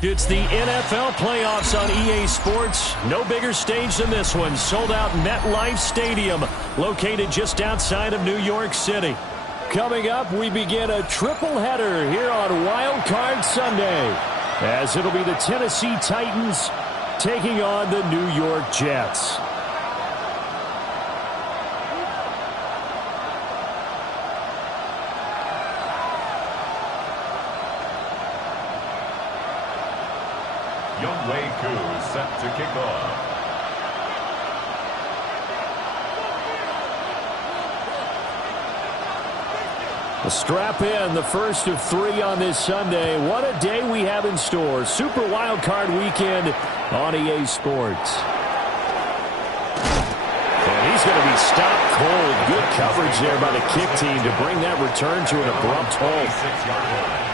It's the NFL playoffs on EA Sports. No bigger stage than this one. Sold out MetLife Stadium, located just outside of New York City. Coming up, we begin a triple header here on Wildcard Sunday, as it'll be the Tennessee Titans taking on the New York Jets. Set to kick off. A strap in, the first of 3 on this Sunday. What a day we have in store. Super Wildcard Weekend on EA Sports. And he's going to be stopped cold. Good coverage there by the kick team to bring that return to an abrupt halt. 6-yard line.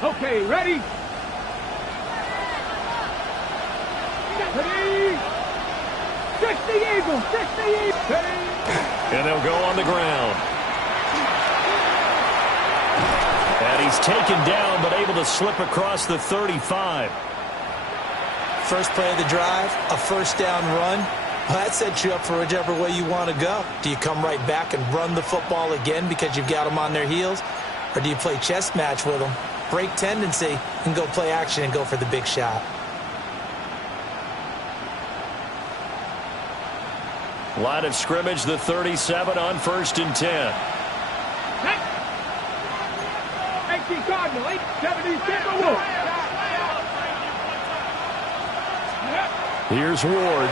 Okay, ready? Ready? 60 Eagles, 60 Eagles. And they'll go on the ground. And he's taken down, but able to slip across the 35. First play of the drive, a first down run. Well, that sets you up for whichever way you want to go. Do you come right back and run the football again because you've got them on their heels? Or do you play chess match with them? Break tendency and go play action and go for the big shot. Line of scrimmage, the 37 on 1st and 10. 18 Cardinal, 870 Wolf. Here's Ward.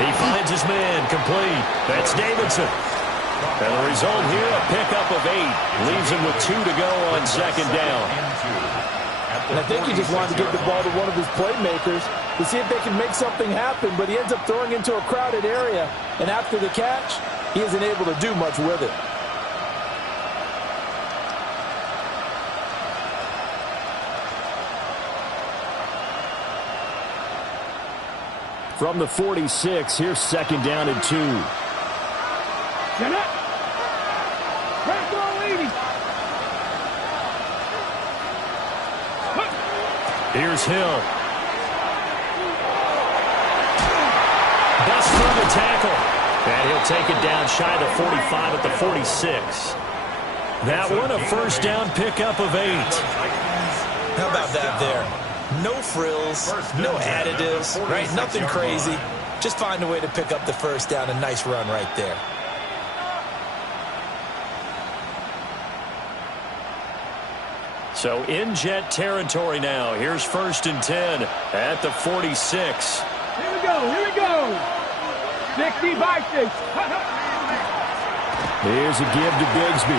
He finds his man, complete. That's Davidson. And the result here, a pickup of 8. Leaves him with 2 to go on 2nd down. And I think he just wanted to get the ball to one of his playmakers to see if they can make something happen, but he ends up throwing into a crowded area. And after the catch, he isn't able to do much with it. From the 46, here's 2nd down and 2. Get up. Back on leading. Here's Hill. Busts through the tackle. And he'll take it down shy of the 45 at the 46. That one, a first down pickup of 8. How about that there? No frills, no additives, right? Nothing crazy. Just find a way to pick up the first down. A nice run right there. So in Jet territory now. Here's 1st and 10 at the 46. Here we go, here we go. 60 by 6. Here's a give to Bigsby.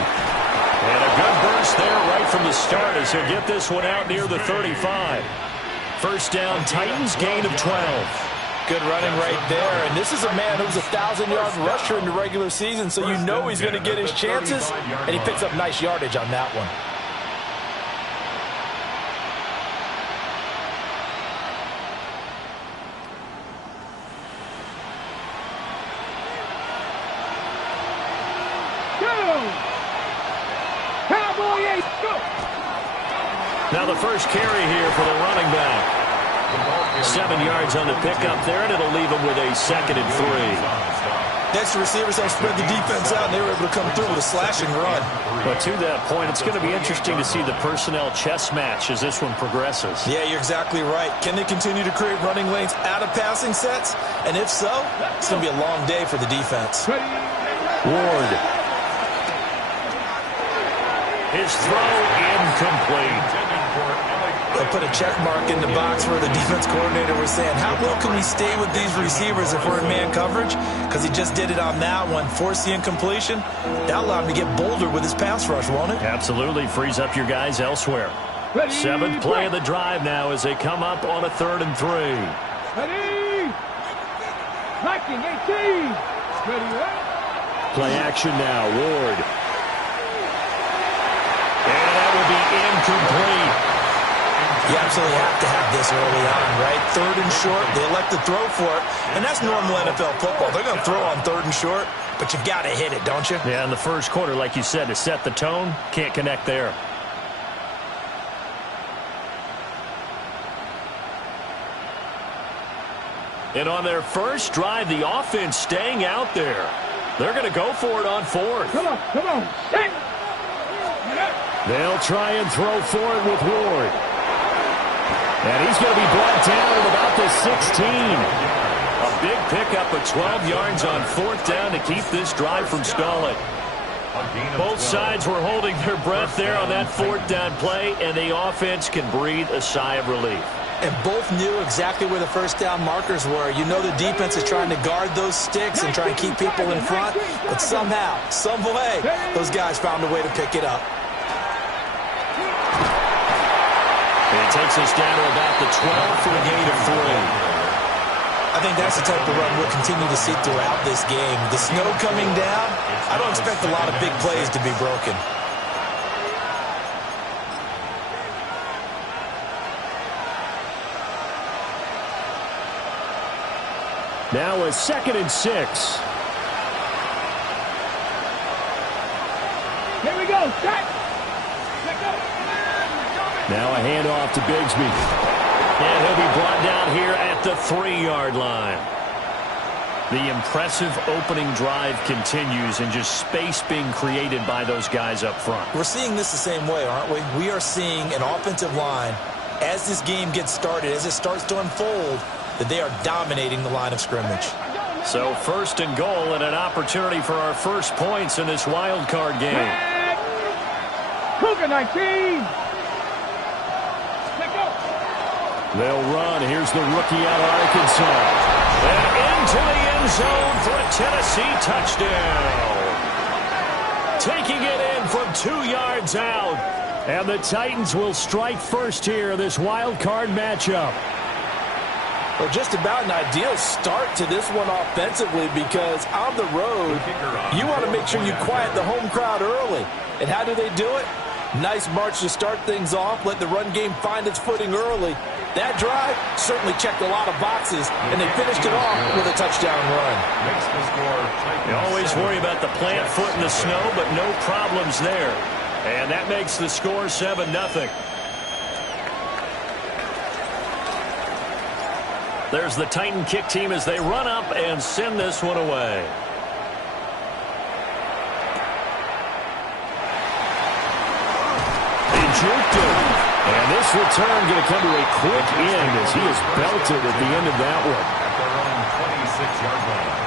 And a good burst there right from the start as he'll get this one out near the 35. First down, Titans, gain of 12. Good running right there. And this is a man who's a 1,000-yard rusher in the regular season, so you know he's going to get his chances. And he picks up nice yardage on that one. Now the first carry here for the running back. 7 yards on the pickup there, and it'll leave him with a 2nd and 3. Extra receivers help spread the defense out, and they were able to come through with a slashing run. But to that point, it's going to be interesting to see the personnel chess match as this one progresses. Yeah, you're exactly right. Can they continue to create running lanes out of passing sets? And if so, it's going to be a long day for the defense. Ward. His throw incomplete. They'll put a check mark in the box where the defense coordinator was saying, how well can we stay with these receivers if we're in man coverage? Because he just did it on that one, forced the incompletion. That allowed him to get bolder with his pass rush, won't it? Absolutely. Frees up your guys elsewhere. 7th play of the drive now as they come up on a 3rd and 3. Ready. Blocking 18. Ready. Play action now. Ward. And that will be incomplete. You absolutely have to have this early on, right? 3rd and short, they elect to throw for it, and that's normal NFL football. They're going to throw on 3rd and short, but you've got to hit it, don't you? Yeah, in the first quarter, like you said, to set the tone, can't connect there. And on their first drive, the offense staying out there. They're going to go for it on 4th. Come on, come on. Hey. They'll try and throw for it with Ward. And he's going to be brought down at about the 16. A big pickup of 12 yards on 4th down to keep this drive from stalling. Both sides were holding their breath there on that 4th down play, and the offense can breathe a sigh of relief. And both knew exactly where the first down markers were. You know the defense is trying to guard those sticks and try and keep people in front, but somehow, some way, those guys found a way to pick it up. It takes us down to about the 12 for a gain of 3. I think that's the type of run we'll continue to see throughout this game. The snow coming down, I don't expect a lot of big plays to be broken. Now a 2nd and 6. Here we go. Set. Now a handoff to Bigsby. And he'll be brought down here at the 3-yard line. The impressive opening drive continues and just space being created by those guys up front. We're seeing this the same way, aren't we? We are seeing an offensive line, as this game gets started, as it starts to unfold, that they are dominating the line of scrimmage. So 1st and goal and an opportunity for our first points in this wild card game. Cougar 19. They'll run. Here's the rookie out of Arkansas. And into the end zone for a Tennessee touchdown. Taking it in from 2 yards out. And the Titans will strike first here in this wild card matchup. Well, just about an ideal start to this one offensively, because on the road, you want to make sure you quiet the home crowd early. And how do they do it? Nice march to start things off. Let the run game find its footing early. That drive certainly checked a lot of boxes, and they finished it off with a touchdown run. You always worry about the plant foot in the snow, but no problems there. And that makes the score 7-0. There's the Titan kick team as they run up and send this one away. He juked it. And this return going to come to a quick end as he is belted at the end of that one. At their own 26-yard line.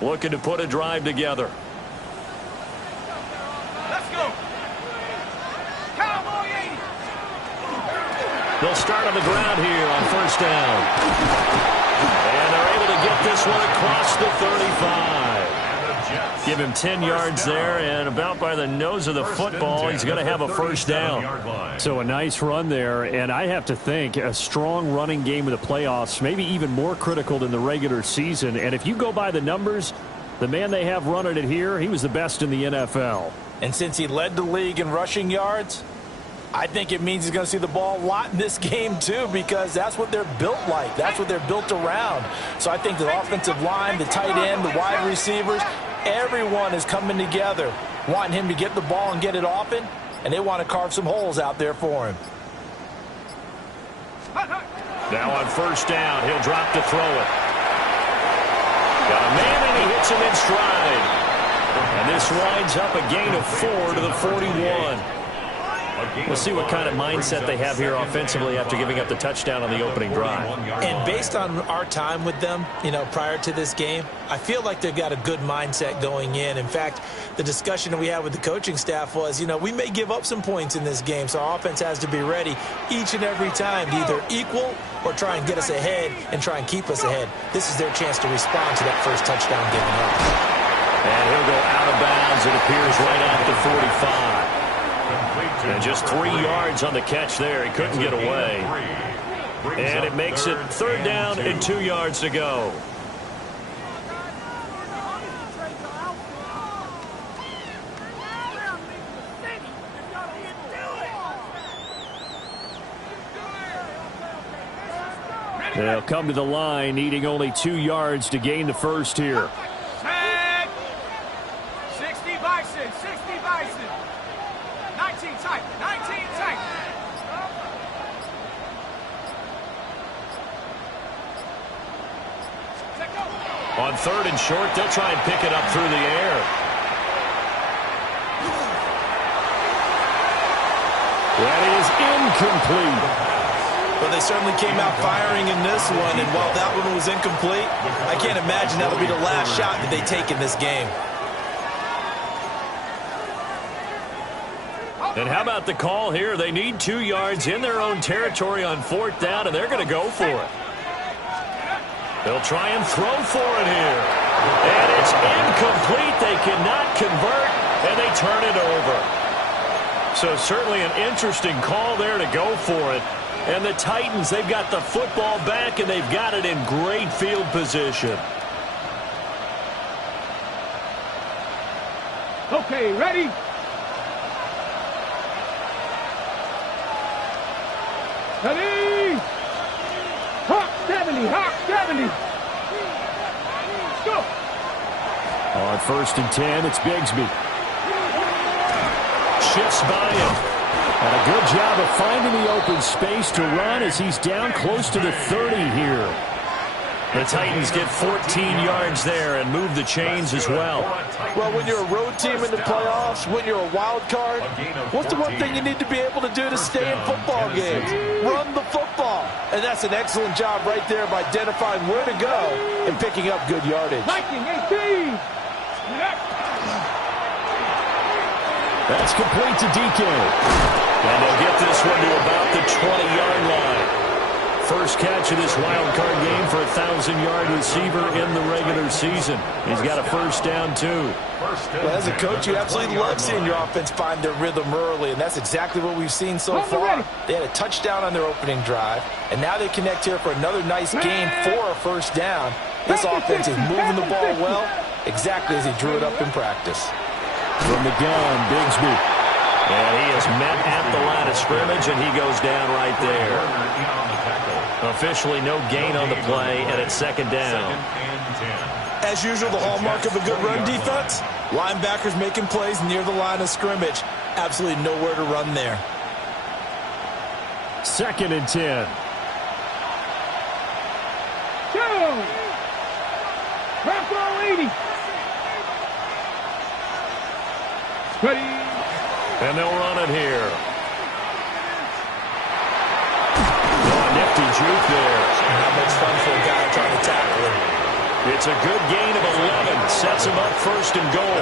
Looking to put a drive together. Let's go. Cowboy 80. They'll start on the ground here on 1st down. And they're able to get this one across the 35. Give him 10 yards there, and about by the nose of the football, he's going to have a 1st down. So a nice run there, and I have to think a strong running game in the playoffs, maybe even more critical than the regular season. And if you go by the numbers, the man they have running it here, he was the best in the NFL. And since he led the league in rushing yards, I think it means he's going to see the ball a lot in this game, too, because that's what they're built like. That's what they're built around. So I think the offensive line, the tight end, the wide receivers, everyone is coming together, wanting him to get the ball and get it often, and they want to carve some holes out there for him. Now on first down, he'll drop to throw it. Got a man, and he hits him in stride. And this winds up a gain of 4 to the 41. We'll see what kind of mindset they have here offensively after giving up the touchdown on the opening drive. And based on our time with them, prior to this game, I feel like they've got a good mindset going in. In fact, the discussion that we had with the coaching staff was, we may give up some points in this game, so our offense has to be ready each and every time to either equal or try and get us ahead and try and keep us ahead. This is their chance to respond to that first touchdown given up. And he'll go out of bounds, it appears, right at the 45. And just 3 yards on the catch there. He couldn't get away. And it makes it 3rd down and 2 yards to go. They'll come to the line, needing only 2 yards to gain the first here. 60 Bison, 60 Bison. 19 tight, 19 tight. On 3rd and short, they'll try and pick it up through the air. That is incomplete. But they certainly came out firing in this one, and while that one was incomplete, I can't imagine that'll be the last shot that they take in this game. And how about the call here? They need 2 yards in their own territory on 4th down, and they're going to go for it. They'll try and throw for it here. And it's incomplete. They cannot convert, and they turn it over. So certainly an interesting call there to go for it. And the Titans, they've got the football back, and they've got it in great field position. Okay, ready? Ready? Hawk 70, Hawk 70. Go. On 1st and 10, it's Bigsby. Shifts by him. And a good job of finding the open space to run as he's down close to the 30 here. The Titans get 14 yards there and move the chains as well. Well, when you're a road team in the playoffs, when you're a wild card, what's the one thing you need to be able to do to stay in football games? Run the football. And that's an excellent job right there of identifying where to go and picking up good yardage. Viking 18. That's complete to DK. And they'll get this one to about the 20-yard line. First catch of this wild card game for a 1,000-yard receiver in the regular season. He's got a first down, too. Well, as a coach, you absolutely love seeing your offense find their rhythm early, and that's exactly what we've seen so far. They had a touchdown on their opening drive, and now they connect here for another nice gain for a first down. This offense is moving the ball well, exactly as he drew it up in practice. From the gun, Bigsby. And he is met at the line of scrimmage, and he goes down right there. Officially no gain on the play, and it's 2nd down. As usual, the hallmark of a good run defense, linebackers making plays near the line of scrimmage. Absolutely nowhere to run there. 2nd and 10. Go. Purple 80. Ready. And they'll run it here. Oh, nifty juke there. Not much fun for a guy trying to tackle him. It's a good gain of 11. Sets him up 1st and goal.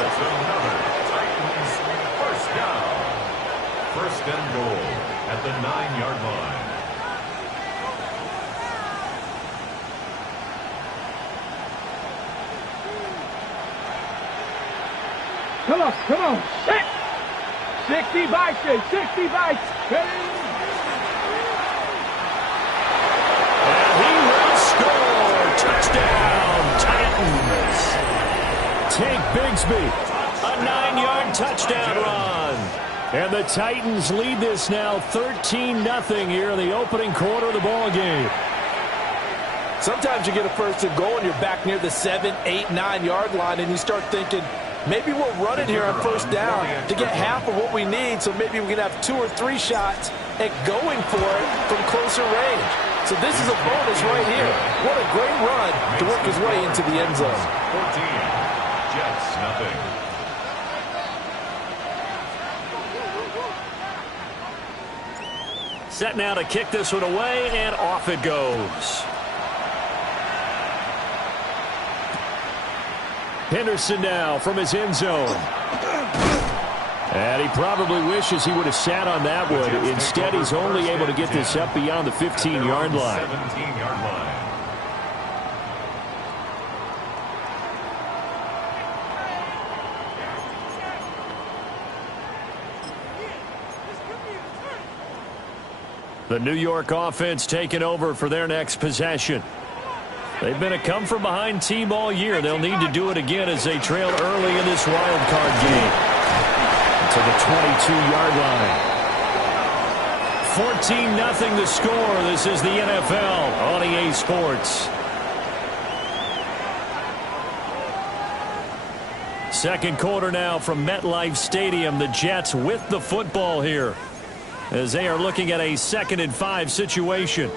First down. 1st and goal at the 9-yard line. Come on, come on. 60 Bison, 60 Bison. And he will score. Touchdown, Titans. Take Bigsby. A 9-yard touchdown run. And the Titans lead this now 13-0 here in the opening quarter of the ball game. Sometimes you get a first and goal and you're back near the 7, 8, 9-yard line, and you start thinking, maybe we'll run it here on first down to get half of what we need, so maybe we can have 2 or 3 shots at going for it from closer range. So this is a bonus right here. What a great run to work his way into the end zone. 14, Jets, nothing. Set now to kick this one away, and off it goes. Henderson now from his end zone. And he probably wishes he would have sat on that one. Instead, he's only able to get this up beyond the 15-yard line. 17-yard line. The New York offense taking over for their next possession. They've been a come-from-behind team all year. They'll need to do it again as they trail early in this wildcard game. To the 22-yard line. 14-0 the score. This is the NFL on EA Sports. Second quarter now from MetLife Stadium. The Jets with the football here as they are looking at a 2nd and 5 situation.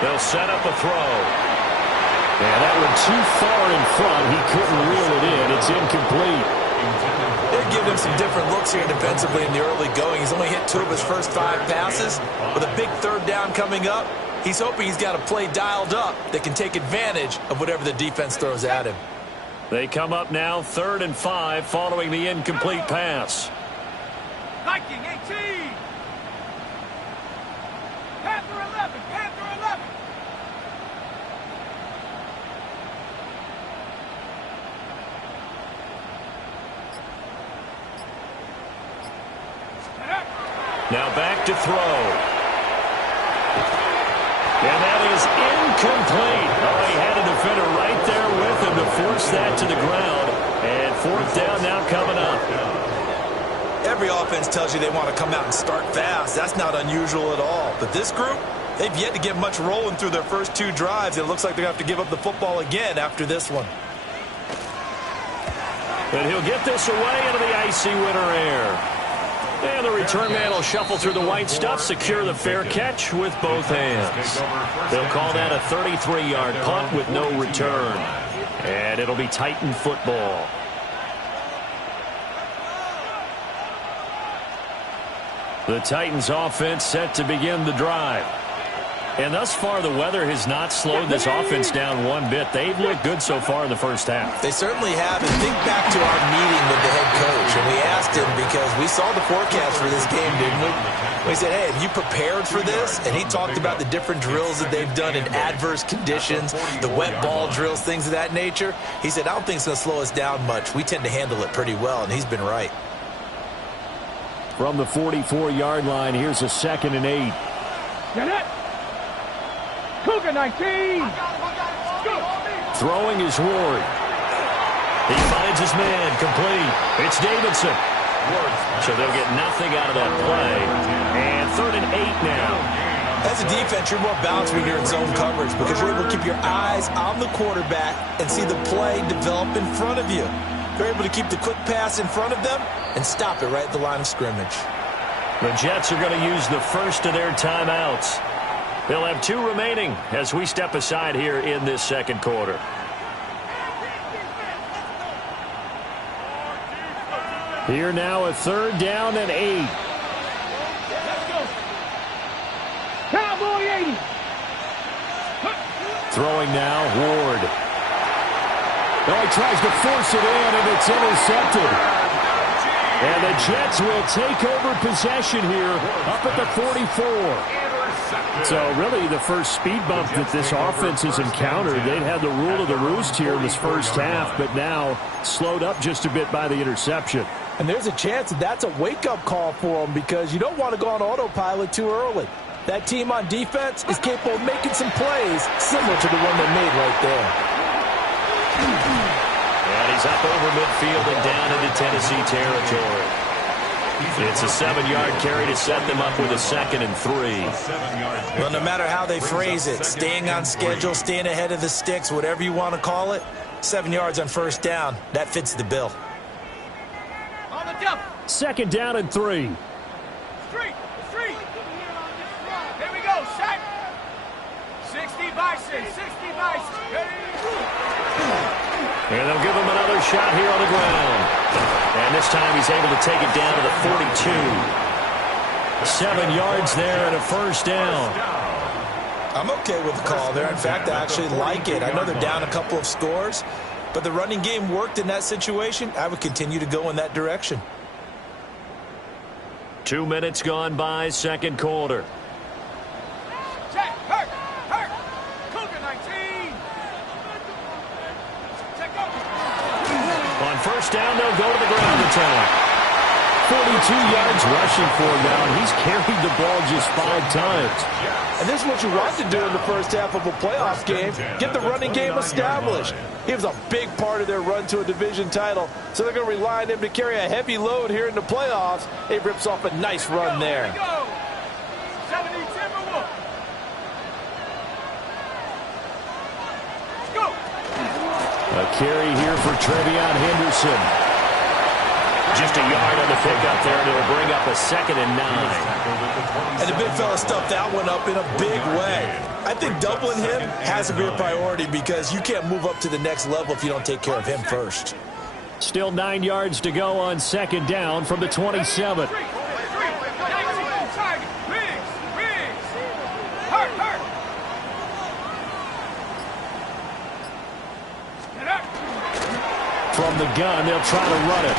They'll set up a throw. And that one too far in front. He couldn't reel it in. It's incomplete. They're giving him some different looks here defensively in the early going. He's only hit 2 of his first 5 passes. With a big 3rd down coming up, he's hoping he's got a play dialed up that can take advantage of whatever the defense throws at him. They come up now 3rd and 5 following the incomplete pass. Viking 18. Panther 11. Panther 11. Now back to throw. And that is incomplete. Oh, he had a defender right there with him to force that to the ground. And 4th down now coming up. Every offense tells you they want to come out and start fast. That's not unusual at all. But this group, they've yet to get much rolling through their first 2 drives. It looks like they're going to have to give up the football again after this one. But he'll get this away into the icy winter air. And the return man will shuffle through the white stuff, secure the fair catch with both hands. They'll call that a 33-yard punt with no return. And it'll be Titan football. The Titans offense set to begin the drive. And thus far, the weather has not slowed this offense down one bit. They've looked good so far in the first half. They certainly have. And think back to our meeting with the head coach. And we asked him because we saw the forecast for this game, didn't we? We said, hey, have you prepared for this? And he talked about the different drills that they've done in adverse conditions, the wet ball drills, things of that nature. He said, I don't think it's going to slow us down much. We tend to handle it pretty well, and he's been right. From the 44-yard line, here's a 2nd and 8. Get it. Cougar 19. Throwing is Ward. He finds his man, complete. It's Davidson. So they'll get nothing out of that play. And 3rd and 8 now. As a defense, you're more balanced when you're in zone coverage because you're able to keep your eyes on the quarterback and see the play develop in front of you. You're able to keep the quick pass in front of them and stop it right at the line of scrimmage. The Jets are going to use the first of their timeouts. They'll have 2 remaining as we step aside here in this second quarter. Here now a 3rd down and 8. Cowboy 80. Throwing now, Ward. Oh, he tries to force it in, and it's intercepted. And the Jets will take over possession here up at the 44. So really the first speed bump that this offense has encountered, they'd had the rule of the roost here in this first half, but now slowed up just a bit by the interception. And there's a chance that that's a wake-up call for them because you don't want to go on autopilot too early. That team on defense is capable of making some plays similar to the one they made right there. And he's up over midfield and down into Tennessee territory. It's a 7-yard carry to set them up with a 2nd and 3. Well, no matter how they phrase it, staying on schedule, staying ahead of the sticks, whatever you want to call it, 7 yards on first down, that fits the bill. On the jump. 2nd down and 3. Street. Here we go. Set. 60 Bison. 60 Bison. And they'll give him another shot here on the ground. And this time he's able to take it down to the 42. 7 yards there and a first down. I'm okay with the call there. In fact, I actually like it. I know they're down a couple of scores, but the running game worked in that situation. I would continue to go in that direction. 2 minutes gone by, second quarter. Check. Hurt. Cougar 19. Check up. On first down, they'll go to the ground attack. 42 yards rushing for him now, and he's carried the ball just 5 times. And this is what you want to do in the first half of a playoff game. Get the running game established. He was a big part of their run to a division title, so they're going to rely on him to carry a heavy load here in the playoffs. He rips off a nice run there. 70 Timberwolves. Let's go. A carry here for Trevion Henderson. Just a yard on the pickup there, and it'll bring up a 2nd and 9. And the big fella stuffed that one up in a big way. I think doubling him has to be a priority because you can't move up to the next level if you don't take care of him first. Still 9 yards to go on 2nd down from the 27. From the gun, they'll try to run it.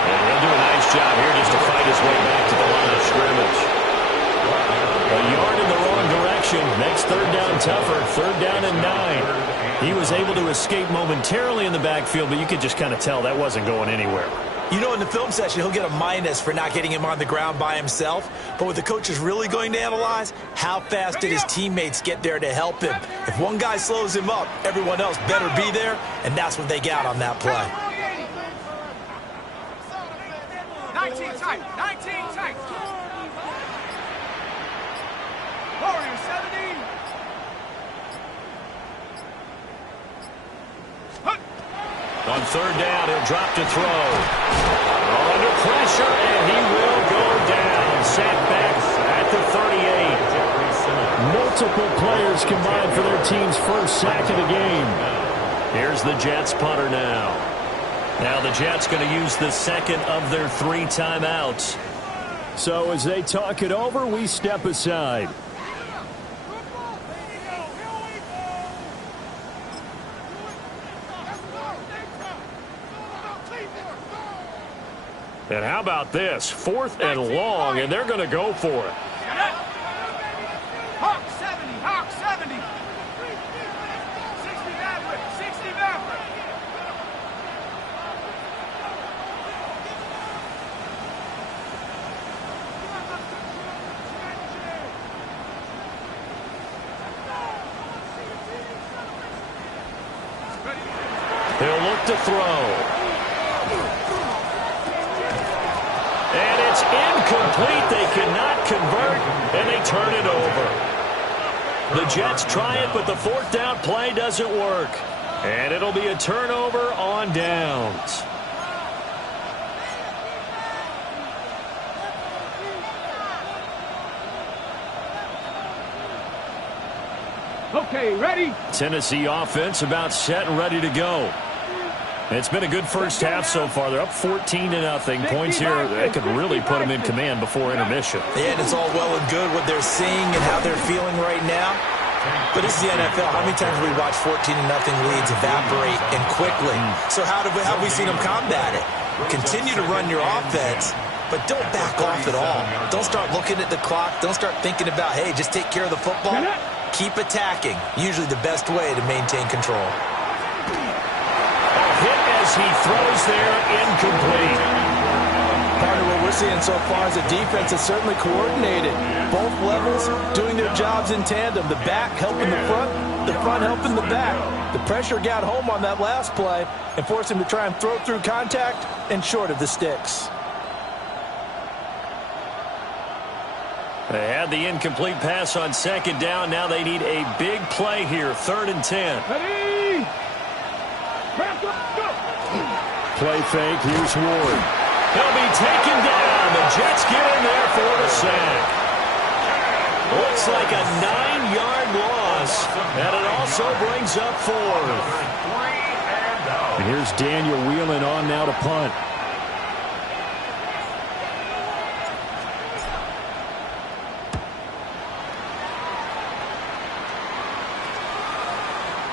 And he'll do a nice job here just to fight his way back to the line of scrimmage. A yard in the wrong direction makes 3rd down tougher. 3rd down and 9. He was able to escape momentarily in the backfield, but you could just kind of tell that wasn't going anywhere. You know, in the film session, he'll get a minus for not getting him on the ground by himself. But what the coach is really going to analyze, how fast did his teammates get there to help him? If one guy slows him up, everyone else better be there, and that's what they got on that play. 19 tight. 19 tight. Warrior 70. On 3rd down, he'll drop to throw. Under pressure, and he will go down. Sacked back at the 38. Multiple players combined for their team's first sack of the game. Here's the Jets punter now. Now the Jets going to use the 2nd of their 3 timeouts. So as they talk it over, we step aside. And how about this? 4th and long, and they're going to go for it. Hawk 70. Hawk 70. 60 Maverick. 60 Maverick. He'll look to throw. And it's incomplete. They cannot convert, and they turn it over. The Jets try it, but the 4th down play doesn't work. And it'll be a turnover on downs. Okay, ready? Tennessee offense about set and ready to go. It's been a good first half so far. They're up 14-0. Points here, they could really put them in command before intermission. Yeah, and it's all well and good what they're seeing and how they're feeling right now. But this is the NFL. How many times have we watched 14-0 leads evaporate and quickly? So how have we seen them combat it? Continue to run your offense, but don't back off at all. Don't start looking at the clock. Don't start thinking about, hey, just take care of the football. Keep attacking. Usually the best way to maintain control. A hit as he throws there, incomplete. Partner, what we're seeing so far is the defense is certainly coordinated. Both levels doing their jobs in tandem. The back helping the front helping the back. The pressure got home on that last play and forced him to try and throw through contact and short of the sticks. They had the incomplete pass on second down. Now they need a big play here, 3rd and 10. Ready? Play fake, here's Ward. He'll be taken down. The Jets get in there for the sack. Looks like a 9-yard loss, and it also brings up 4th. And here's Daniel Whelan on now to punt.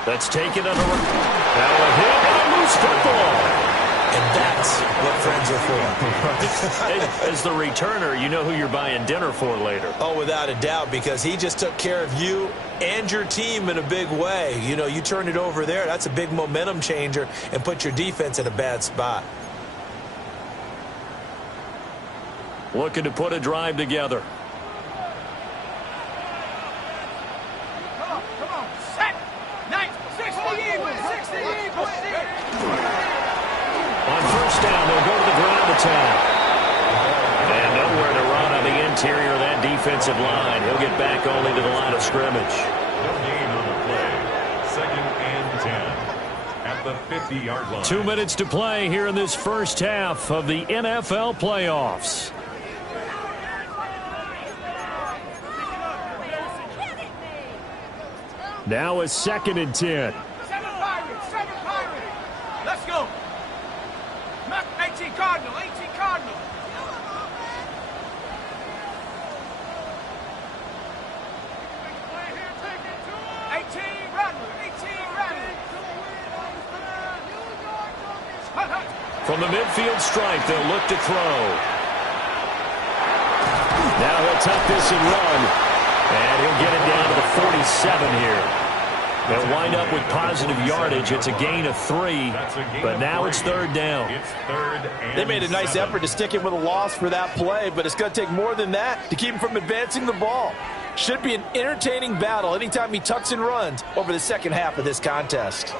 That's taken under. Now a hit and a loose football. And that's what friends are for. As the returner, you know who you're buying dinner for later. Oh, without a doubt, because he just took care of you and your team in a big way. You know, you turn it over there, that's a big momentum changer and put your defense in a bad spot. Looking to put a drive together. Come on, set. 60 Eagles, 60 Eagles. On first down, they'll go to the ground attack. And nowhere to run on the interior of that defensive line. He'll get back only to the line of scrimmage. No gain on the play. 2nd and 10 at the 50-yard line. 2 minutes to play here in this first half of the NFL playoffs. Now a 2nd and 10. 7 Pirates, 7 Pirates. Let's go. 18 Cardinal, 18 Cardinal. From the midfield stripe, they'll look to throw. Now he'll tuck this and run. And he'll get it down to the 47 here. They'll wind up with positive yardage. It's a gain of 3, but now it's 3rd down. They made a nice effort to stick it with a loss for that play, but it's going to take more than that to keep him from advancing the ball. Should be an entertaining battle anytime he tucks and runs over the second half of this contest.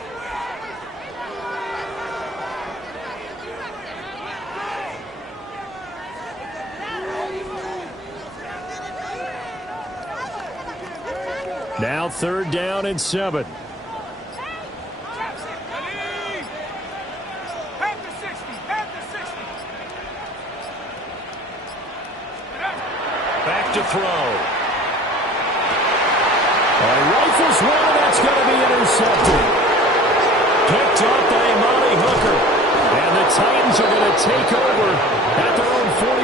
Now 3rd down and 7. Back to throw. Rifles one, that's going to be intercepted. Picked up by Monty Hooker. And the Titans are going to take over at their own 41.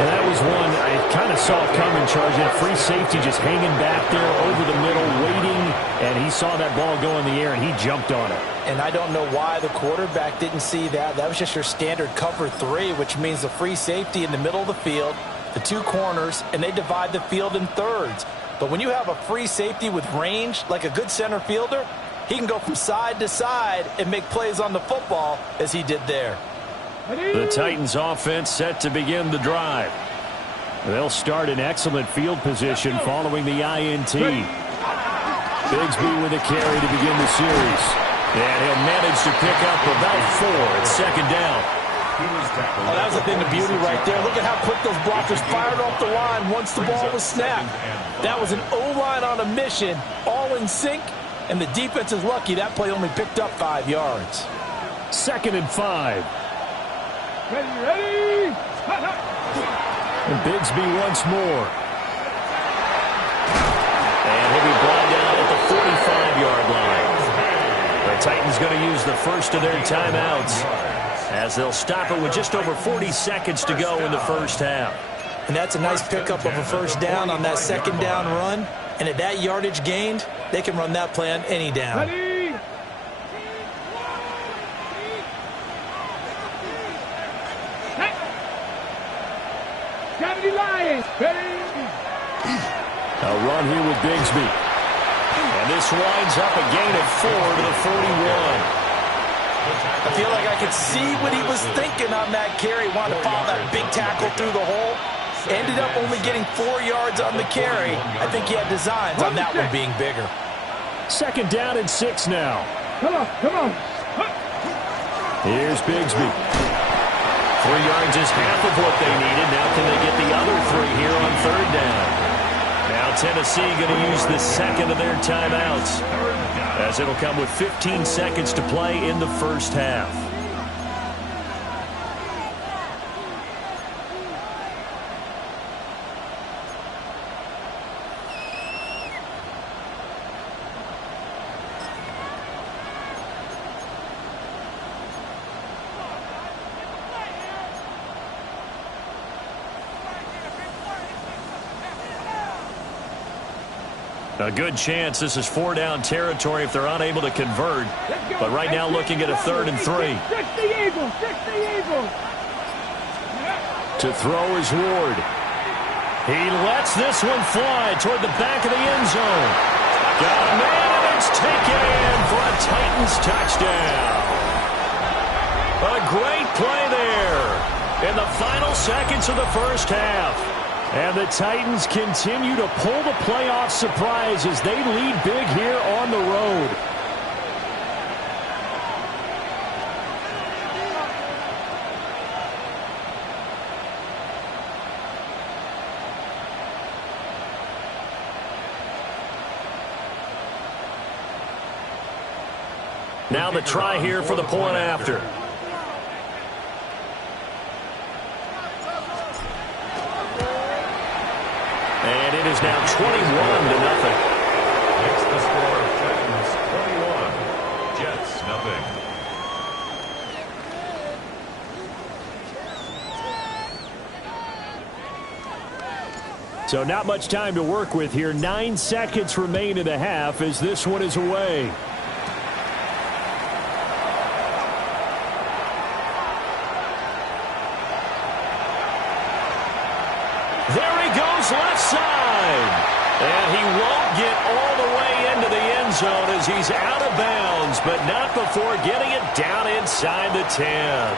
And that was one I kind of saw coming, charging a free safety just hanging back there over the middle, waiting, and he saw that ball go in the air, and he jumped on it. And I don't know why the quarterback didn't see that. That was just your standard cover 3, which means the free safety in the middle of the field, the 2 corners, and they divide the field in thirds. But when you have a free safety with range, like a good center fielder, he can go from side to side and make plays on the football as he did there. The Titans offense set to begin the drive. They'll start in excellent field position following the INT. Bigsby with a carry to begin the series. And he'll manage to pick up about 4 at 2nd down. Oh, that was a thing of beauty right there. Look at how quick those blockers fired off the line once the ball was snapped. That was an O-line on a mission, all in sync, and the defense is lucky that play only picked up 5 yards. 2nd and 5. Ready. And Bigsby once more. And he'll be brought down at the 45-yard line. The Titans going to use the first of their timeouts as they'll stop it with just over 40 seconds to go in the first half. And that's a nice pickup of a first down on that 2nd down run. And at that yardage gained, they can run that play on any down. Ready. down here with Bigsby. And this winds up a gain of 4 to the 41. I feel like I could see what he was thinking on that carry. Wanted to follow that big tackle through the hole. Ended up only getting 4 yards on the carry. I think he had designs on that one being bigger. Second down and 6 now. Come on, come on. Here's Bigsby. 3 yards is half of what they needed. Now can they get the other 3 here on third down? Now Tennessee going to use the second of their timeouts, as it'll come with 15 seconds to play in the first half. A good chance this is 4-down territory if they're unable to convert. But right now looking at a 3rd and 3. To throw is Ward. He lets this one fly toward the back of the end zone. Got a man, and it's taken in for a Titans touchdown. A great play there in the final seconds of the first half. And the Titans continue to pull the playoff surprise as they lead big here on the road. Now the try here for the point after. And it is now 21-0. Makes the score Titans 21, Jets nothing. So not much time to work with here. 9 seconds remain in the half as this one is away. Left side, and he won't get all the way into the end zone as he's out of bounds, but not before getting it down inside the 10.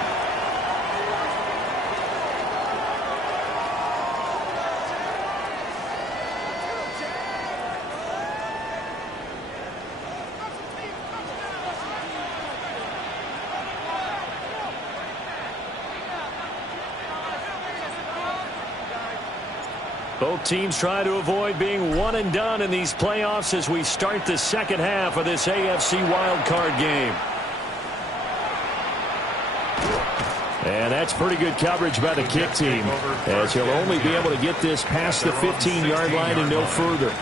Both teams try to avoid being one and done in these playoffs as we start the second half of this AFC wildcard game. And that's pretty good coverage by the kick team, as he'll only be able to get this past the 15-yard line and no further.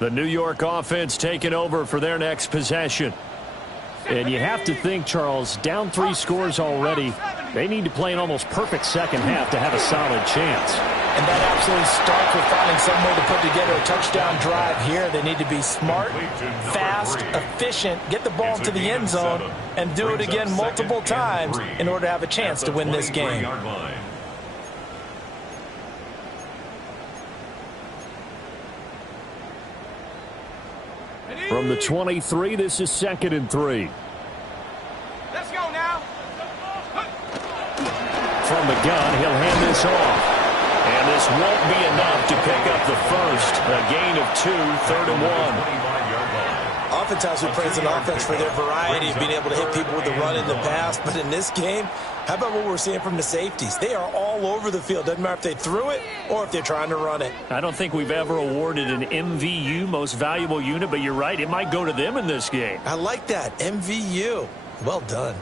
The New York offense taking over for their next possession. And you have to think, Charles, down 3 scores already. They need to play an almost perfect second half to have a solid chance. And that absolutely starts with finding some way to put together a touchdown drive here. They need to be smart, fast, efficient, get the ball to the end zone, and do it again multiple times in order to have a chance to win this game. From the 23, this is 2nd and 3. Let's go now. From the gun, he'll hand this off. And this won't be enough to pick up the first. A gain of 2, 3rd and 1. Oftentimes we praise an offense for their variety of being able to hit people with the run in the pass. But in this game, how about what we're seeing from the safeties? They are all over the field. Doesn't matter if they threw it or if they're trying to run it. I don't think we've ever awarded an MVU, most valuable unit, but you're right. It might go to them in this game. I like that. MVU. Well done.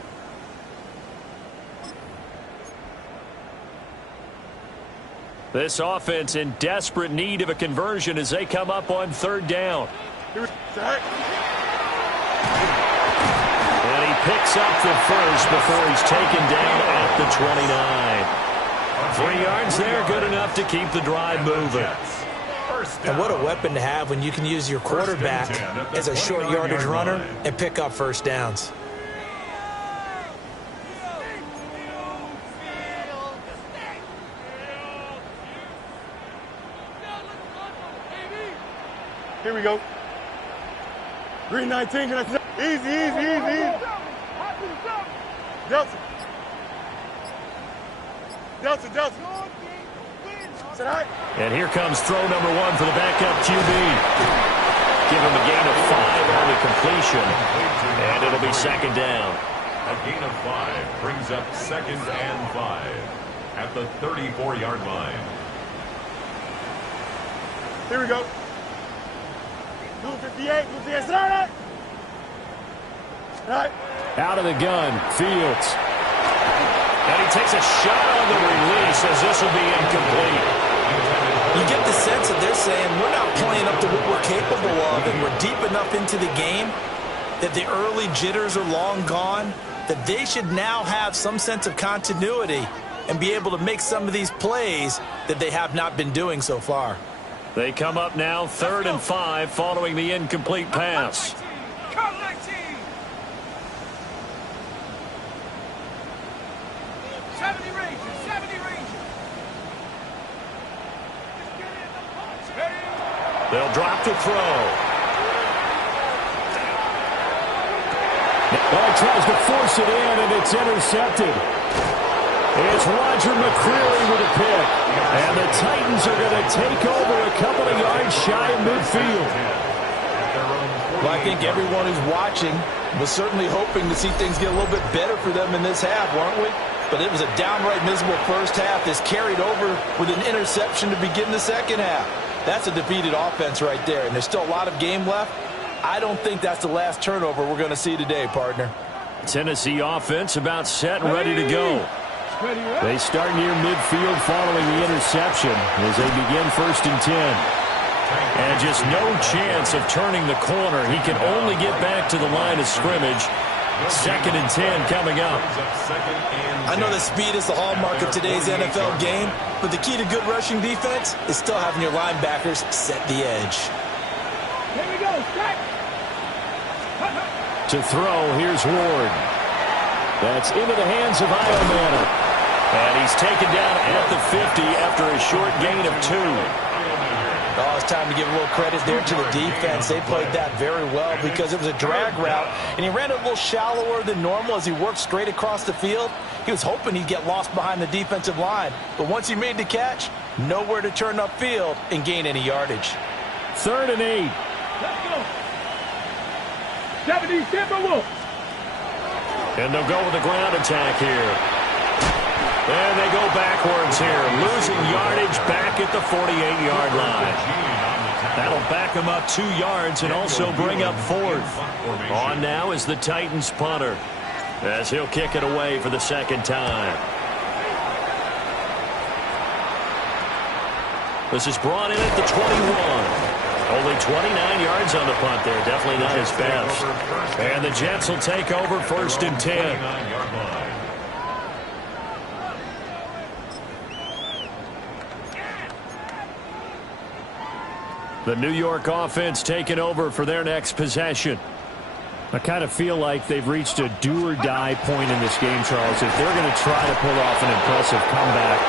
This offense in desperate need of a conversion as they come up on 3rd down. And he picks up the first before he's taken down at the 29. 3 yards there, good enough to keep the drive moving. And what a weapon to have when you can use your quarterback as a short yardage runner and pick up first downs. Here we go. Green 19. Easy. Delta. And here comes throw number 1 for the backup QB. Give him a gain of 5 on the completion. And it'll be second down. A gain of 5 brings up 2nd and 5 at the 34-yard line. Here we go. 58. Right. Out of the gun, Fields. And he takes a shot on the release as this will be incomplete. You get the sense that they're saying we're not playing up to what we're capable of, and we're deep enough into the game that the early jitters are long gone, that they should now have some sense of continuity and be able to make some of these plays that they have not been doing so far. They come up now 3rd and 5 following the incomplete pass. Come 19. 70 Rangers. They'll drop to throw. Well, he tries to force it in, and it's intercepted. It's Roger McCreary with a pick. And the Titans are going to take over a couple of yards shy of midfield. Well, I think everyone who's watching was certainly hoping to see things get a little bit better for them in this half, weren't we? But it was a downright miserable first half that's carried over with an interception to begin the second half. That's a defeated offense right there, and there's still a lot of game left. I don't think that's the last turnover we're going to see today, partner. Tennessee offense about set and ready to go. They start near midfield following the interception as they begin 1st and 10. And just no chance of turning the corner. He can only get back to the line of scrimmage. 2nd and 10 coming up. I know that speed is the hallmark of today's NFL game, but the key to good rushing defense is still having your linebackers set the edge. Here we go. Strike. To throw, here's Ward. That's into the hands of Iomanna. And he's taken down at the 50 after a short gain of 2. Oh, it's time to give a little credit there to the defense. They played that very well because it was a drag route, and he ran it a little shallower than normal as he worked straight across the field. He was hoping he'd get lost behind the defensive line, but once he made the catch, nowhere to turn upfield and gain any yardage. 3rd and 8. Let's go. 70 Timberwolves. And they'll go with the ground attack here. And they go backwards here, losing yardage back at the 48-yard line. That'll back them up 2 yards and also bring up 4th. On now is the Titans punter as he'll kick it away for the 2nd time. This is brought in at the 21. Only 29 yards on the punt there. Definitely not his best. And the Jets will take over 1st and 10. The New York offense taking over for their next possession. I kind of feel like they've reached a do-or-die point in this game, Charles. If they're going to try to pull off an impressive comeback,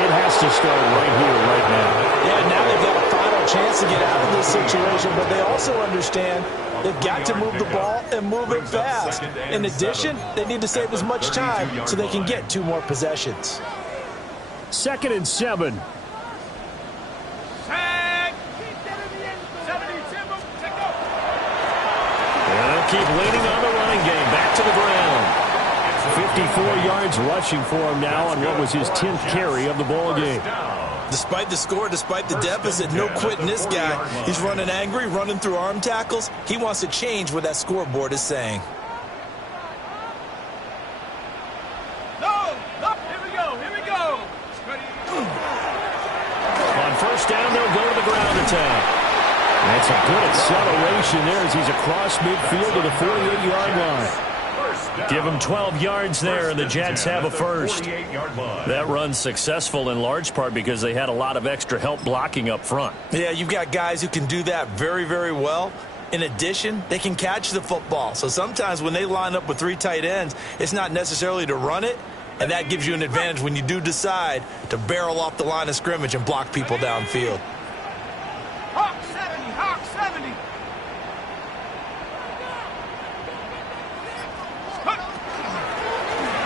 it has to start right here, right now. Yeah, now they've got a final chance to get out of this situation, but they also understand they've got to move the ball and move it fast. In addition, they need to save as much time so they can get 2 more possessions. 2nd and 7. Keep leaning on the running game. Back to the ground. 54 yards rushing for him now on what was his 10th carry of the ball game. Despite the score, despite the deficit, no quitting this guy. He's running angry, running through arm tackles. He wants to change what that scoreboard is saying. No, here we go. On 1st down, they'll go to the ground attack. That's a good acceleration there as he's across midfield to the 48-yard line. Give them 12 yards there, and the Jets have a first. That run's successful in large part because they had a lot of extra help blocking up front. Yeah, you've got guys who can do that very, very well. In addition, they can catch the football. So sometimes when they line up with 3 tight ends, it's not necessarily to run it, and that gives you an advantage when you do decide to barrel off the line of scrimmage and block people downfield. Hawk 70, Hawk 70.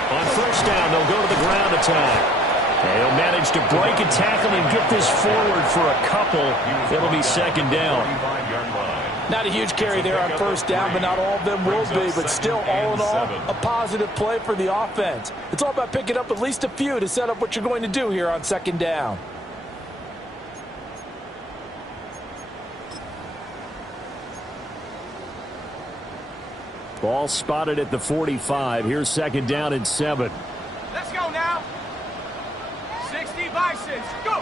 On first down, they'll go to the ground attack. They'll manage to break a tackle and get this forward for a couple. It'll be second down. Not a huge carry there on first down, but not all of them will be. But still, all in all, a positive play for the offense. It's all about picking up at least a few to set up what you're going to do here on second down. Ball spotted at the 45. Here's second down and 7. Let's go now. 60 Bisons. Go.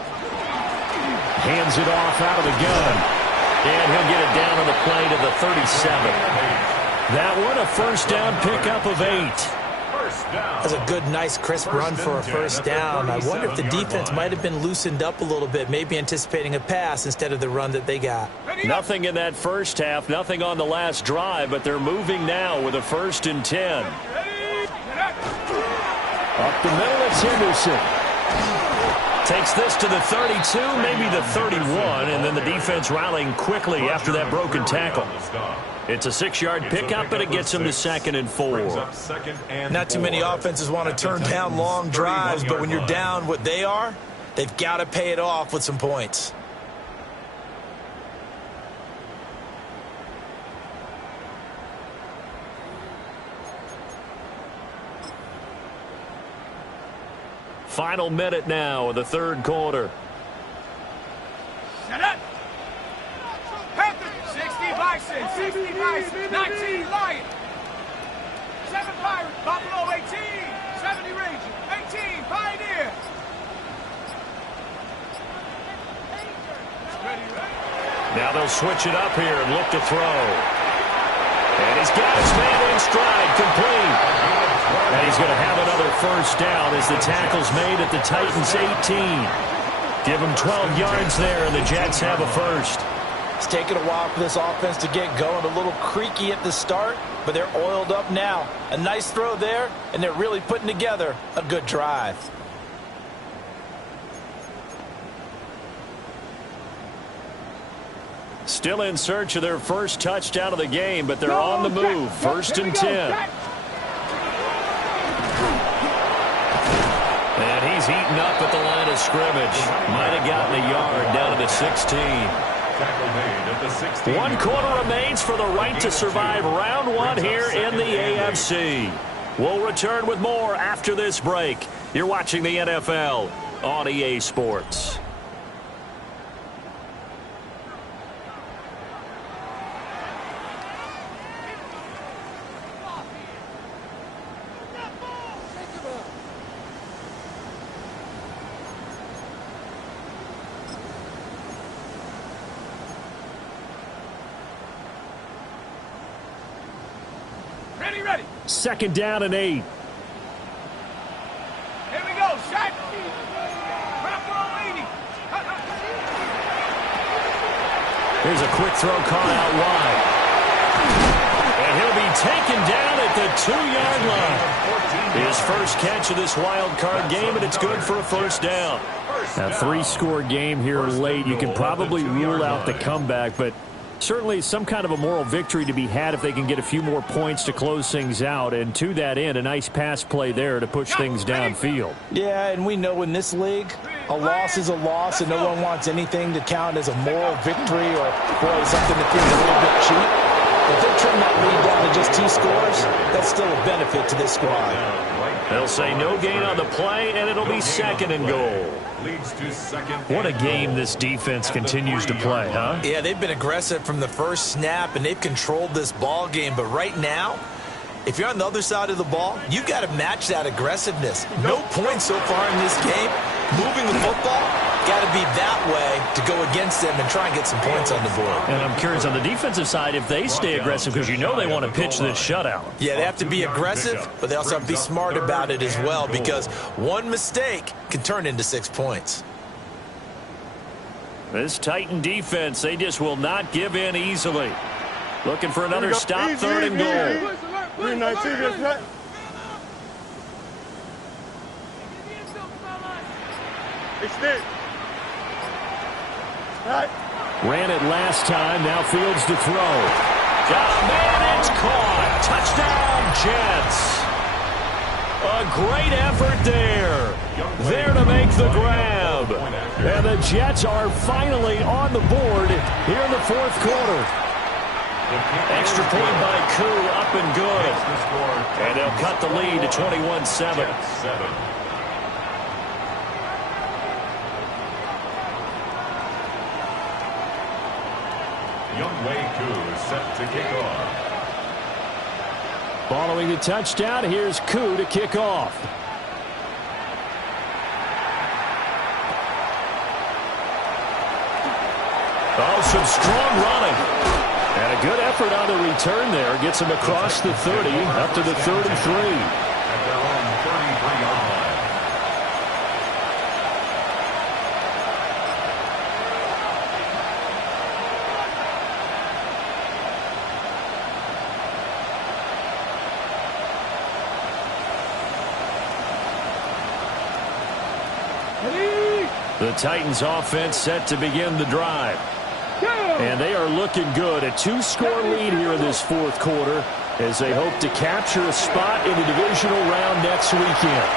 Hands it off out of the gun. And he'll get it down on the play to the 37. That one, a first down pickup of 8. That's a good, nice, crisp run for a first down. I wonder if the defense might have been loosened up a little bit, maybe anticipating a pass instead of the run that they got. Nothing in that first half, nothing on the last drive, but they're moving now with a 1st and 10. Up the middle, it's Henderson. Takes this to the 32, maybe the 31, and then the defense rallying quickly after that broken tackle. It's a 6-yard pickup, and it gets them to 2nd and 4. Not too many offenses want to turn down long drives, but when you're down what they are, they've got to pay it off with some points. Final minute now of the 3rd quarter. Set up. Panthers. 60 Bison. 60 Bison. 19 Lion. 7 Pirates. Buffalo 18. 70 Ranger. 18 Pioneer. Now they'll switch it up here and look to throw. And he's got his man in stride, complete. And he's going to have another first down as the tackle's made at the Titans' 18. Give them 12 yards there, and the Jets have a first. It's taken a while for this offense to get going. A little creaky at the start, but they're oiled up now. A nice throw there, and they're really putting together a good drive. Still in search of their first touchdown of the game, but they're on the move. 1st and 10. And he's eaten up at the line of scrimmage. Might have gotten a yard down to the 16. 1 quarter remains for the right to survive round 1 here in the AFC. We'll return with more after this break. You're watching the NFL on EA Sports. Ready. 2nd down and 8. Here we go. Shot. Drop roll 80. Here's a quick throw caught out wide. And he'll be taken down at the 2-yard line. His first catch of this wild card game, and it's good for a first down. A 3-score game here late. You can probably rule out the comeback, but certainly some kind of a moral victory to be had if they can get a few more points to close things out. And to that end, a nice pass play there to push things downfield. Yeah, and we know in this league, a loss is a loss, and no one wants anything to count as a moral victory or, boy, something that feels a little bit cheap. If they trim that lead down to just 2 scores, that's still a benefit to this squad. They'll say no gain on the play, and it'll be 2nd and goal. What a game this defense continues to play, huh? Yeah, they've been aggressive from the first snap, and they've controlled this ball game. But right now, if you're on the other side of the ball, you got to match that aggressiveness. No points so far in this game. Moving the football, got to be that way to go against them and try and get some points on the board. And I'm curious on the defensive side if they stay aggressive, because you know they want to pitch this shutout. Yeah, they have to be aggressive, but they also have to be smart about it as well, because one mistake can turn into 6 points. This Titan defense, they just will not give in easily. Looking for another stop, Easy, 3rd and goal. 319, that's right. Extend. Right. Ran it last time, now fields to throw. Got a man, it's caught. Touchdown, Jets. A great effort there. There to make the grab. And the Jets are finally on the board here in the 4th quarter. Extra point by Koo, up and good. And they'll cut the lead to 21-7. Youngway Koo is set to kick off. Following the touchdown, here's Koo to kick off. Oh, some strong running. And a good effort on the return there. Gets him across the 30, up to the 33. At their own 33-yard line. The Titans offense set to begin the drive. And they are looking good. A 2-score lead here in this 4th quarter as they hope to capture a spot in the divisional round next weekend.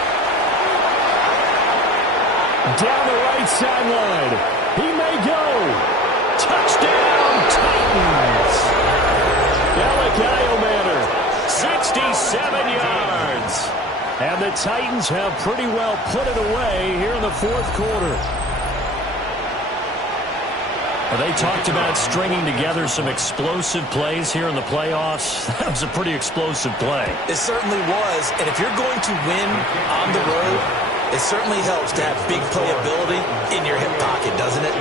Down the right sideline. He may go. Touchdown, Titans. Alec Manor, 67 yards. And the Titans have pretty well put it away here in the 4th quarter. They talked about stringing together some explosive plays here in the playoffs. That was a pretty explosive play. It certainly was, and if you're going to win on the road, it certainly helps to have big playability in your hip pocket, doesn't it?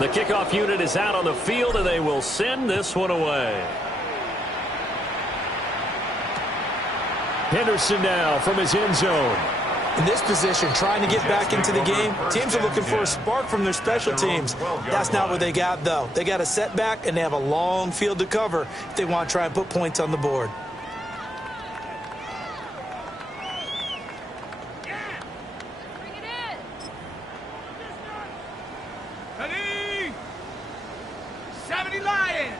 The kickoff unit is out on the field, and they will send this one away. Henderson now from his end zone. In this position, trying to get back into the game, teams are looking for a spark from their special teams. That's not what they got, though. They got a setback, and they have a long field to cover if they want to try and put points on the board. Ready? 70 Lions.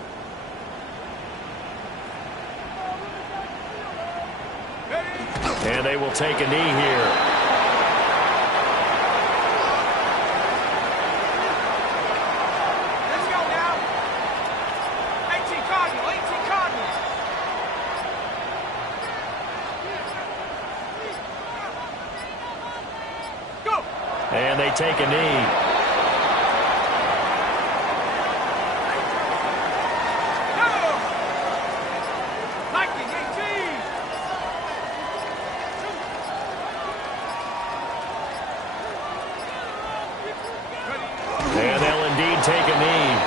And they will take a knee here. Let's go now. 18 Cardinal, 18 Cardinal. Go. And they take a knee. And they'll indeed take a knee.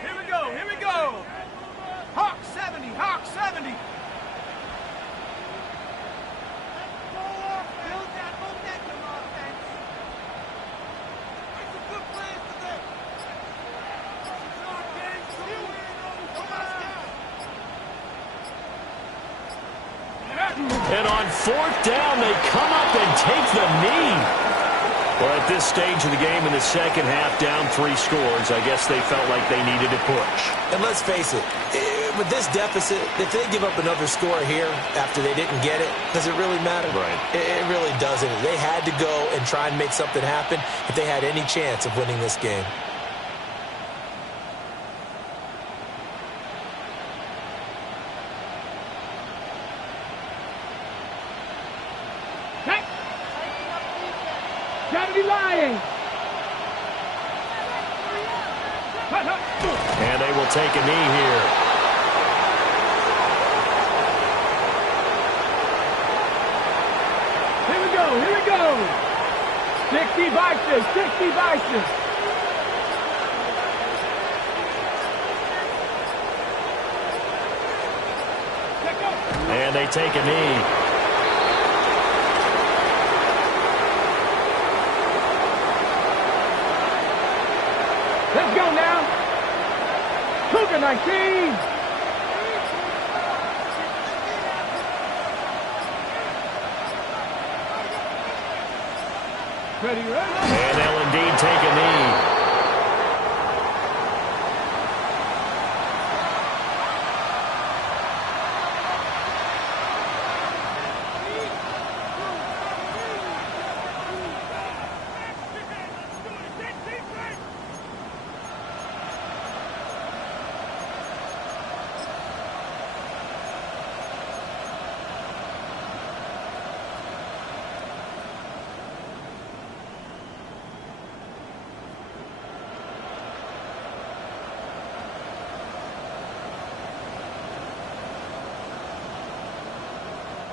Here we go. Hawk 70, Hawk 70. And on 4th down, they come up and take the knee. Well, at this stage of the game in the second half, down 3 scores, I guess they felt like they needed to push. And let's face it, with this deficit, if they give up another score here after they didn't get it, does it really matter? Right. It really doesn't. They had to go and try and make something happen if they had any chance of winning this game. 70 Lions. And they will take a knee here. Here we go, here we go. 60 Bison, 60 Bison. And they take a knee. Let's go now. Cougar 19. Ready, ready. And they'll indeed take a knee.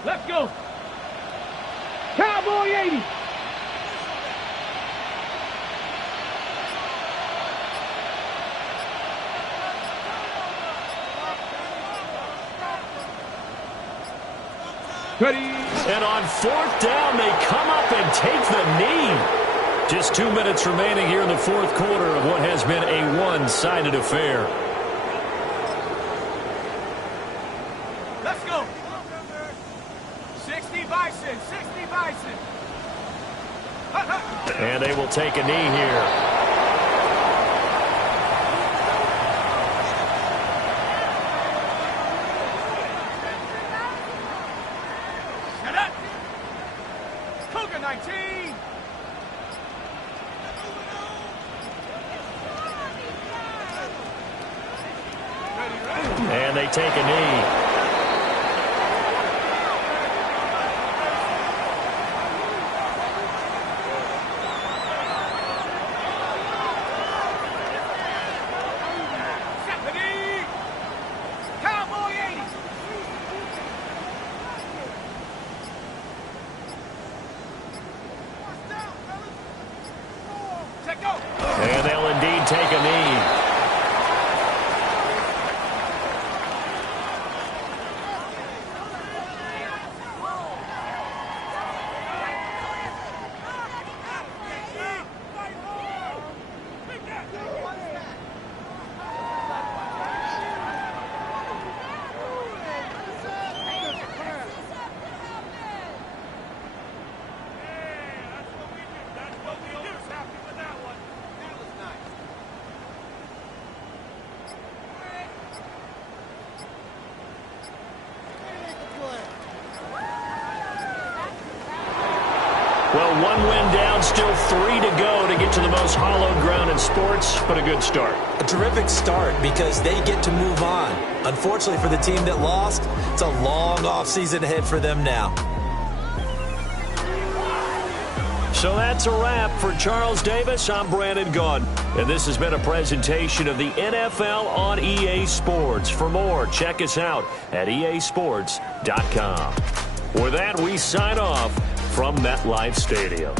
Let's go. Cowboy 80. Ready. And on 4th down, they come up and take the knee. Just 2 minutes remaining here in the 4th quarter of what has been a one-sided affair. Let's go. 60 Bison, 60 Bison. And they will take a knee here. Cougar 19. And they take a knee. Cowboy 80. Check go. And they'll indeed take a knee. Well, 1 win down, still 3 to go to get to the most hallowed ground in sports, but a good start. A terrific start because they get to move on. Unfortunately for the team that lost, it's a long offseason ahead for them now. So that's a wrap for Charles Davis. I'm Brandon Gaudin, and this has been a presentation of the NFL on EA Sports. For more, check us out at easports.com. With that, we sign off from MetLife Stadium.